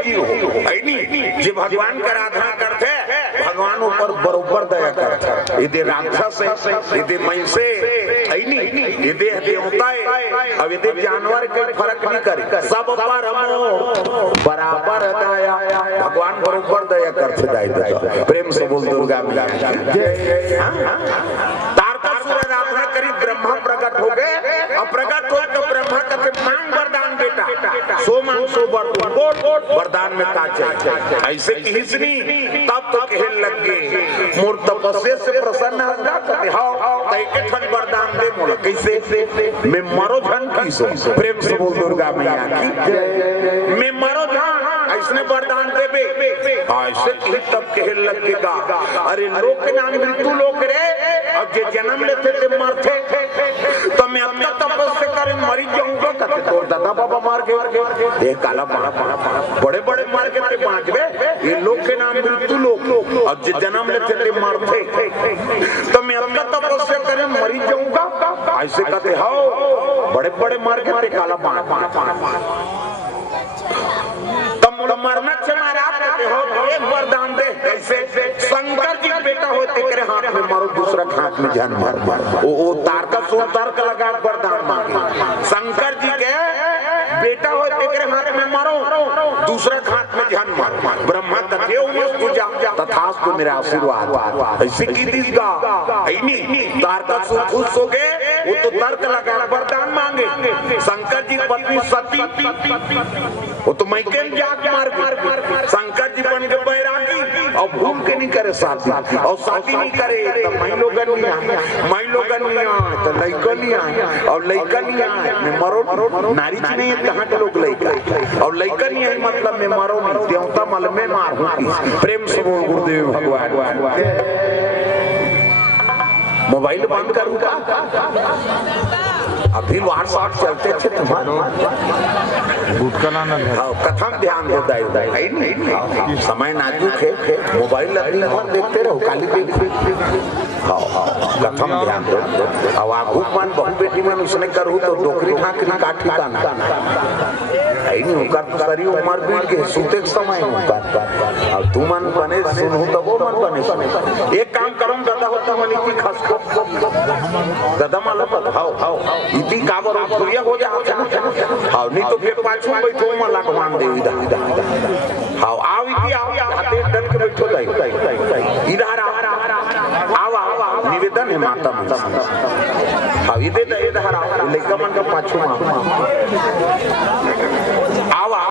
Busy हो नहीं जे भगवान का आराधना करते भगवान ऊपर बरोबर दया करते। यदि राक्षस है यदि महिषे नहीं यदि देवता है अब यदि जानवर के फर्क नहीं करे सब पर बराबर दया भगवान बरोबर दया करते जाए। प्रेम से बोल दुर्गा मैया तारकासुर आराधना करी ब्रह्मा प्रकट हो गए और प्रकट हो तो ब्रह्मा कहते मांग वरदान बेटा सो मांग सो वरदान में का चाहिए ऐसे किसनी तब तो कहने लग गए मोर तपस्या से प्रसन्न होगा कहते हां तय के ठन वरदान दे मोर कैसे मैं मरो धन की सो। प्रेम से बोल दुर्गा मैया की जय। मैं मरो धन ऐसने वरदान देबे ऐसे की तब कहने लगेगा अरे लोक नाम मृत्यु लोक रे अब जे जन्म लेते थे मरते तो मैं अपना तपस्या करे मरी जाऊंगा कहते तो दादा बाबा मार के ये काला बड़े बड़े मार के ते बांचबे ये लोक के नाम मृत्यु लोक अब जे जन्म लेते थे मरते तो मैं अपना तपस्या करे मरी जाऊंगा ऐसे कहते हो बड़े बड़े मार के ते काला मरना से महाराज कहते हो एक वरदान दे कैसे शंकर जी बेटा होते करे हाथ में मारो दूसरा हाथ में जान मार वो तारकासुर तर्क लगा वरदान मांगे शंकर जी के बेटा होते करे हाथ में मारो दूसरा हाथ में जान मार ब्रह्मा तथे पूजा तथास्तु मेरा आशीर्वाद ऐसे की दीगा नहीं तारकासुर खुश हो गए वो तो तर्क लगा वरदान मांगे शंकर जी पत्नी सती वो तो मैके जाग मार शंकर जी बन के बैरागी और भूल के नहीं करे शादी और शादी नहीं करे तो मैं लोग नहीं तो लड़का नहीं आए और लड़का नहीं आए मैं मरो नारी नहीं है कहाँ के लोग लड़का और लड़का नहीं है मतलब मैं मरो नहीं देवता मल में मारूंगी। प्रेम से बोल गुरुदेव भगवान। मोबाइल बंद करूंगा अभी व्हाट्सएप चलते थे तुम्हारे कथा ध्यान देता है समय नाजुक है मोबाइल देखते रहो काली कथम ध्यान दो अब आगू मन बहु बेटी मन उसने करू तो डोकरी ठाकरी काठी का ना शरीर उमर बीत के सूते समय अब तू मन बने सुनू तो वो मन बने एक काम करो दादा होता मन की खास दादा मालूम हाओ इति काबर दुनिया हो जा हां नहीं तो फिर पाछू बैठो मन लाग मांग दे इधर हां आओ इति आओ हाथे डन के बैठो जाई इधर आओ निवेदन है माता मन हां इधर इधर आओ लेका मन का पाछू आओ